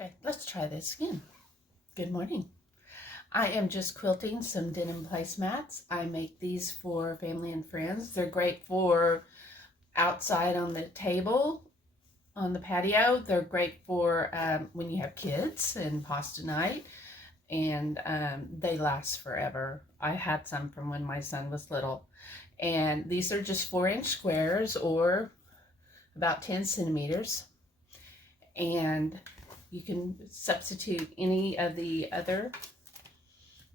Okay, let's try this again. Good morning. I am just quilting some denim placemats. I make these for family and friends. They're great for outside on the table, on the patio. They're great for when you have kids and pasta night, and they last forever. I had some from when my son was little, and these are just 4-inch squares or about 10 centimeters, and you can substitute any of the other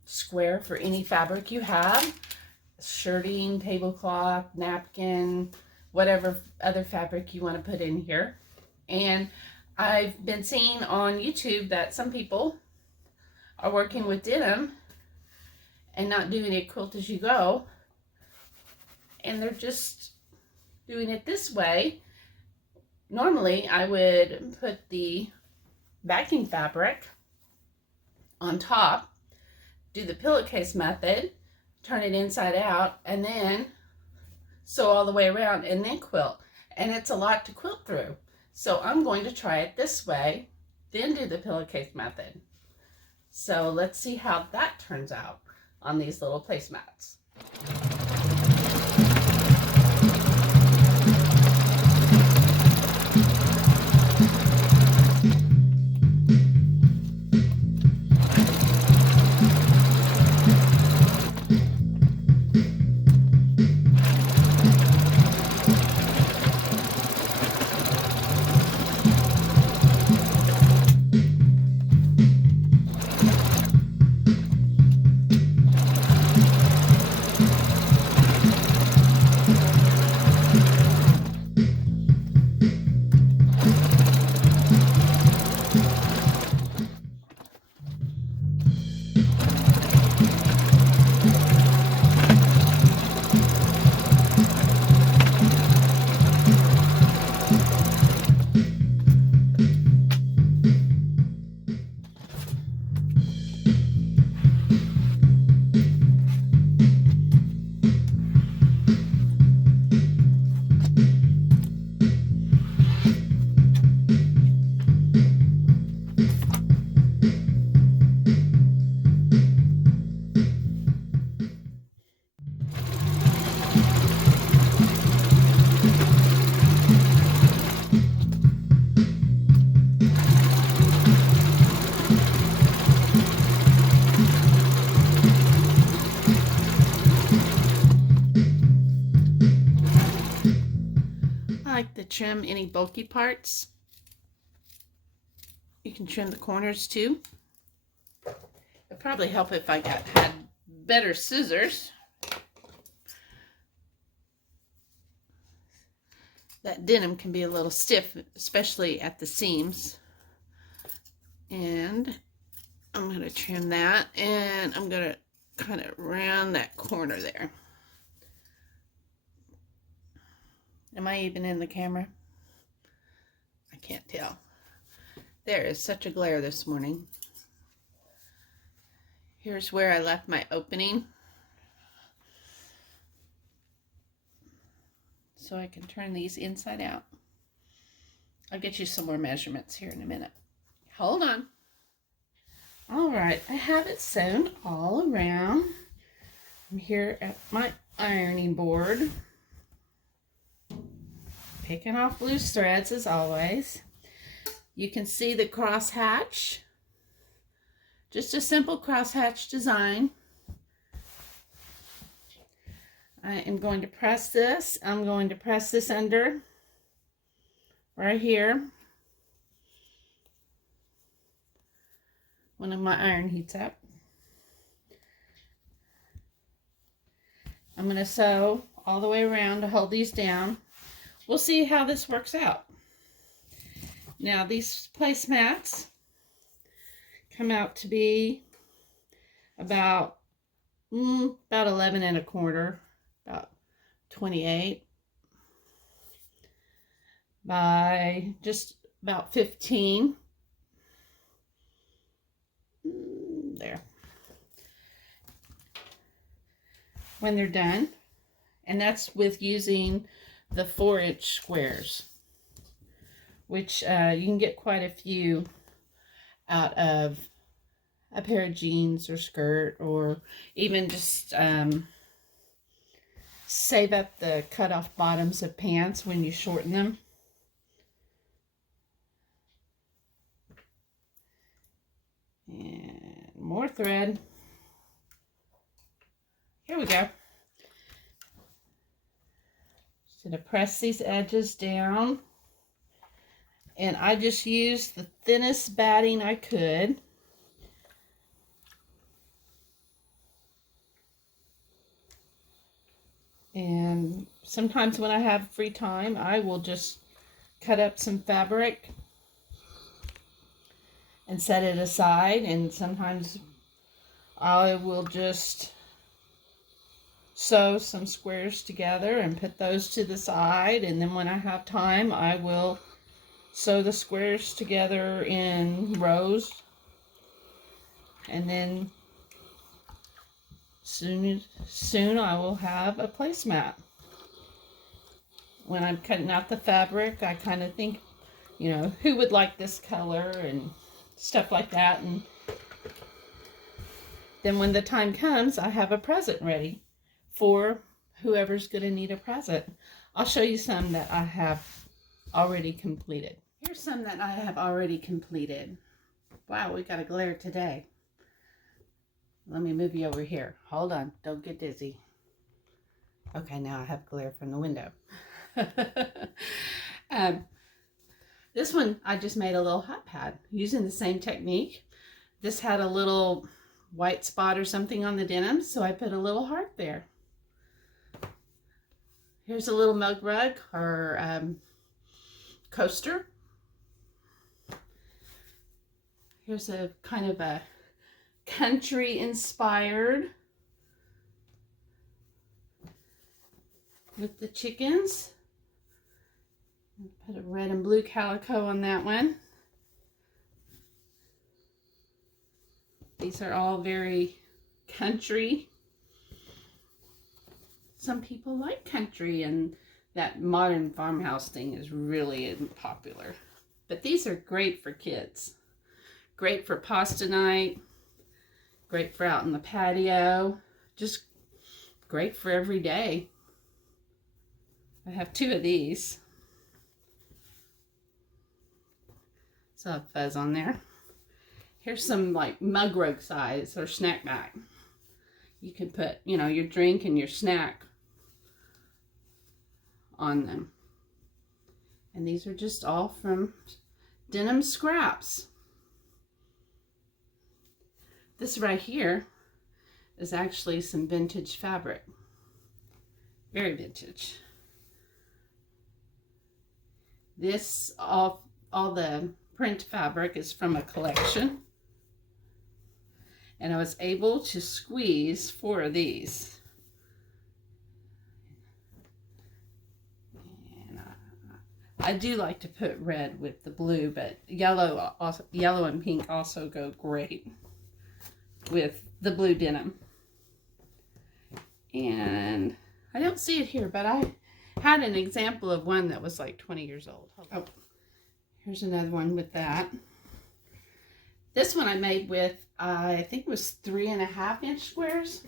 square for any fabric you have. Shirting, tablecloth, napkin, whatever other fabric you want to put in here. And I've been seeing on YouTube that some people are working with denim and not doing it quilt as you go. And they're just doing it this way. Normally, I would put the backing fabric on top, do the pillowcase method, turn it inside out, and then sew all the way around and then quilt. And it's a lot to quilt through. So I'm going to try it this way, then do the pillowcase method. So let's see how that turns out on these little placemats. I like to trim any bulky parts. You can trim the corners too. It'd probably help if I had better scissors. That denim can be a little stiff, especially at the seams. And I'm going to trim that, and I'm going to kind of round that corner there. Am I even in the camera? I can't tell. There is such a glare this morning. Here's where I left my opening, so I can turn these inside out. I'll get you some more measurements here in a minute. Hold on. All right, I have it sewn all around. I'm here at my ironing board, picking off loose threads as always. You can see the crosshatch, just a simple crosshatch design. I am going to press this. I'm going to press this under right here when my iron heats up. I'm going to sew all the way around to hold these down. We'll see how this works out. Now these placemats come out to be about 11 and a quarter, about 28 by just about 15. There. When they're done, and that's with using the 4-inch squares, which you can get quite a few out of a pair of jeans or skirt, or even just save up the cut off bottoms of pants when you shorten them. And more thread. Here we go. Just gonna press these edges down. And I just used the thinnest batting I could. And sometimes when I have free time, I will just cut up some fabric and set it aside. And sometimes I will just sew some squares together and put those to the side. And then when I have time, I will sew the squares together in rows. And then soon I will have a placemat. When I'm cutting out the fabric, I kind of think, you know, who would like this color and stuff like that. And then when the time comes, I have a present ready for whoever's going to need a present. I'll show you some that I have already completed. Here's some that I have already completed. Wow, we got a glare today. Let me move you over here. Hold on, don't get dizzy. Okay, now I have glare from the window. This one, I just made a little hot pad using the same technique. This had a little white spot or something on the denim, so I put a little heart there. Here's a little mug rug or coaster. Here's a kind of a country inspired with the chickens. Put a red and blue calico on that one. These are all very country. Some people like country, and that modern farmhouse thing is really popular. But these are great for kids. Great for pasta night. Great for out in the patio. Just great for every day. I have 2 of these. So I have fuzz on there. Here's some like mug rug size or snack bag. You can put, you know, your drink and your snack on them. And these are just all from denim scraps. This right here is actually some vintage fabric. Very vintage. This, all the print fabric is from a collection. And I was able to squeeze 4 of these. And I do like to put red with the blue, but yellow and pink also go great with the blue denim. And I don't see it here, but I had an example of one that was like 20 years old. Oh, here's another one with that. This one I made with, I think it was 3.5-inch squares.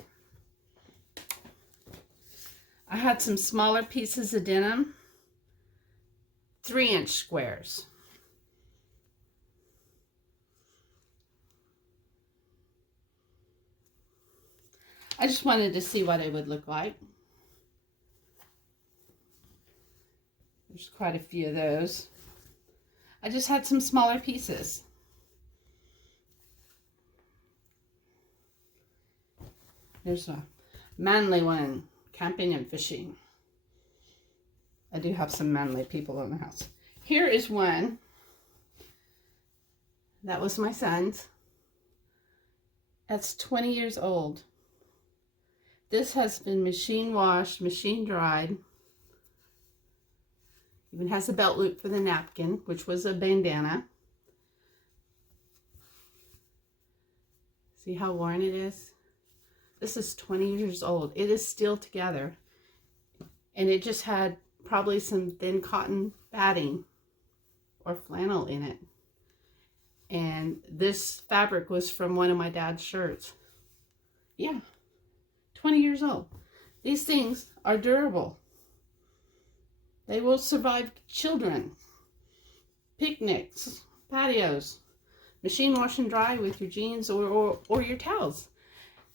I had some smaller pieces of denim, 3-inch squares. I just wanted to see what it would look like. There's quite a few of those. I just had some smaller pieces. There's a manly one, camping and fishing. I do have some manly people in the house. Here is one. That was my son's. That's 20 years old. This has been machine washed, machine dried. Even has a belt loop for the napkin, which was a bandana. See how worn it is? This is 20 years old. It is still together. And it just had probably some thin cotton batting or flannel in it. And this fabric was from one of my dad's shirts. Yeah, 20 years old. These things are durable. They will survive children, picnics, patios, machine wash and dry with your jeans or your towels.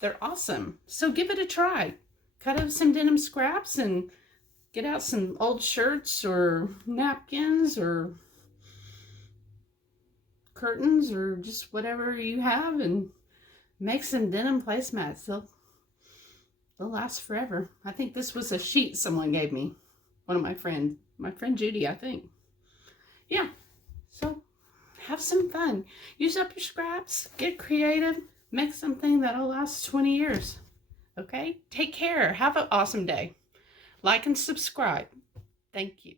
They're awesome. So give it a try. Cut up some denim scraps and get out some old shirts or napkins or curtains or just whatever you have and make some denim placemats. They'll last forever. I think this was a sheet someone gave me. One of my friend Judy, I think. Yeah. So have some fun. Use up your scraps. Get creative. Make something that'll last 20 years. Okay? Take care. Have an awesome day. Like and subscribe. Thank you.